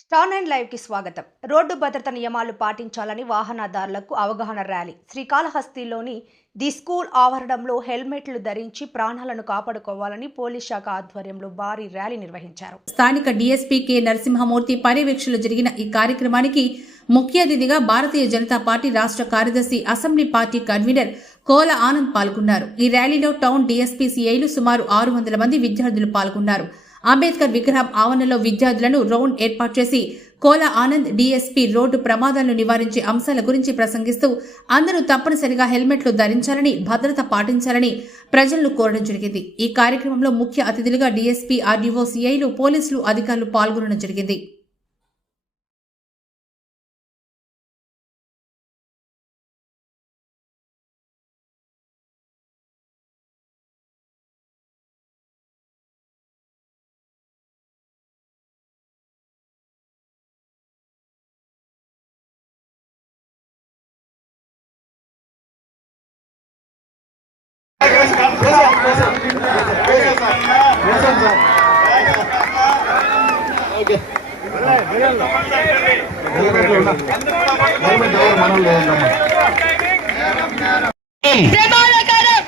Star nine లైవ్కి స్వాగతం. Road భద్రత నియమాలు పాటించాలని వాహనదారులకు అవగాహన ర్యాలీ. శ్రీకాళహస్తిలోని ది స్కూల్ ఆవరణంలో హెల్మెట్లు ధరించి ప్రాణాలను కాపాడుకోవాలని పోలీస్ శాఖ ఆధ్వర్యంలో భారీ ర్యాలీ నిర్వహించారు. స్థానిక డీఎస్పీ కె నరసింహమూర్తి పర్యవేక్షణలో జరిగిన ఈ కార్యక్రమానికి ముఖ్య అతిథిగా భారతీయ జనతా పార్టీ రాష్ట్ర కార్యదర్శి assembly party convener Kola Anand పాల్గొన్నారు. ఈ ర్యాలీలో టౌన్ డీఎస్పీ సిఐలు సుమారు ఆరు వందల మంది విద్యార్థులు పాల్గొన్నారు. అంబేద్కర్ విగ్రహం ఆవరణలో విద్యార్థులను రౌండ్ ఏర్పాటు చేసి కోల ఆనంద్ డీఎస్పీ రోడ్డు ప్రమాదాలను నివారించే అంశాల గురించి ప్రసంగిస్తూ అందరూ తప్పనిసరిగా హెల్మెట్లు ధరించాలని భద్రత పాటించాలని ప్రజలను కోరడం జరిగింది. ఈ కార్యక్రమంలో ముఖ్య అతిథులుగా డీఎస్పీ ఆర్డీఓ సిఐలు పోలీసులు అధికారులు పాల్గొనడం జరిగింది.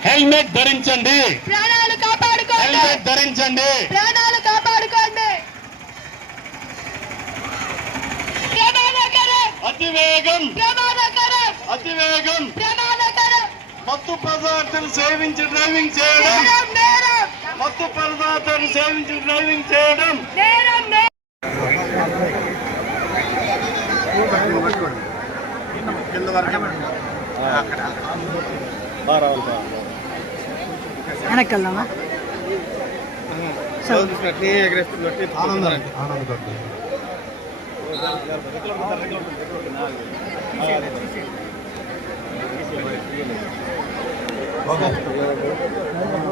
హెల్మెట్ ధరించండి. ప్రాణాలు కాపాడుకోండి. హెల్మెట్ ధరించండి. ప్రాణాలు కాపాడుకోండి. ప్రమాదకరం అతివేగం. ప్రమాదకరం అతివేగం. మత్తు పదార్థాలు సేవించి డ్రైవింగ్ చేయడం. మత్తు పదార్థాలు సేవించి డ్రైవింగ్ చేయడం. నేరం నేరం. వెనక్కెళ్దామా?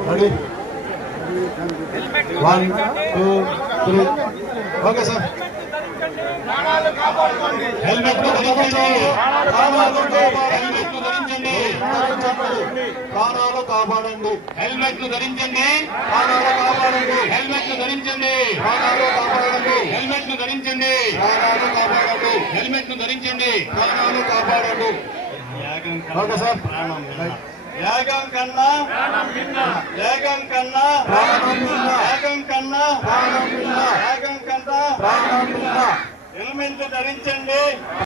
Ready one two three okay sir helmet ధరించండి. ప్రాణాలు కాపాడండి. హెల్మెట్ ధరించండి. ప్రాణాలు కాపాడండి. హెల్మెట్ ధరించండి. ప్రాణాలు కాపాడండి. హెల్మెట్ ధరించండి ప్రాణాలు కాపాడండి హెల్మెట్ ధరించండి ప్రాణాలు కాపాడండి ఓకే సార్ వేగం కన్నా వేగం కన్నా వేగం కన్నా వేగం కన్నా. హెల్మెట్ ధరించండి.